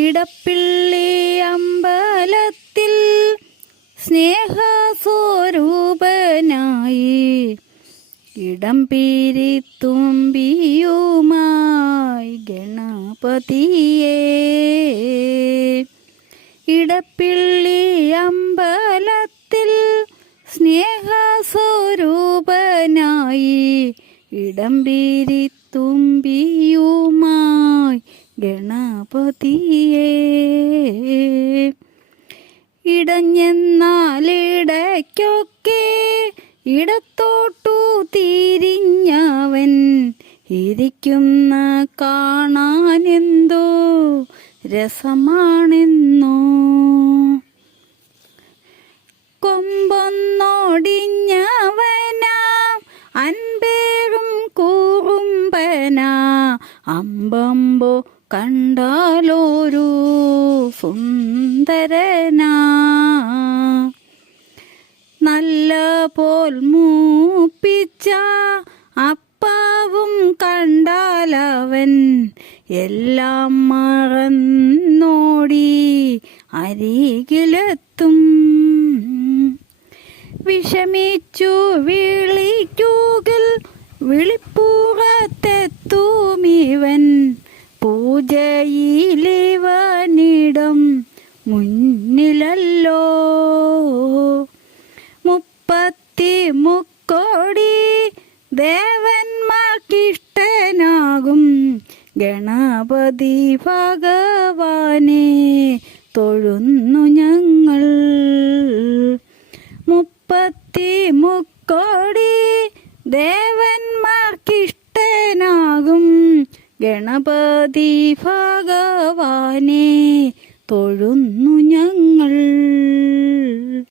ഇടപ്പിള്ളി അമ്പലത്തിൽ സ്നേഹസ്വരൂപനായി ഇടം പീരി തുമ്പിയുമായി ഗണപതിയെ. ഇടപ്പിള്ളി അമ്പലത്തിൽ സ്നേഹസ്വരൂപനായി ഇടം പീരി തുമ്പിയുമായി ഗണപതിയേ ഇടഞ്ഞെന്നാലിടയ്ക്കൊക്കെ ഇടത്തോട്ടു തിരിഞ്ഞവൻ ഇരിക്കുന്ന കാണാനെന്തോ രസമാണെന്നോ അമ്പമ്പോ കണ്ടാലോരു സുന്ദരനാ. നല്ല പോൽ മൂപ്പിച്ച അപ്പാവും കണ്ടാലവൻ എല്ലാം മറന്നോടി അരികിലെത്തും. വിഷമിച്ചു വിളിക്കൂകൾ വിളിപ്പുറത്തെത്തുമിവൻ പൂജയിലിവനിടം മുന്നിലല്ലോ. മുപ്പത്തി മുക്കോടി ദേവന്മാർക്കിഷ്ടനാകും ഗണപതി ഭഗവാനെ തൊഴുന്നു ഞങ്ങൾ. മുപ്പത്തി മുക്കോടി ദേവന്മാർക്കിഷ്ടനാകും ഗണപതി ഭഗവാനെ തൊഴുന്നു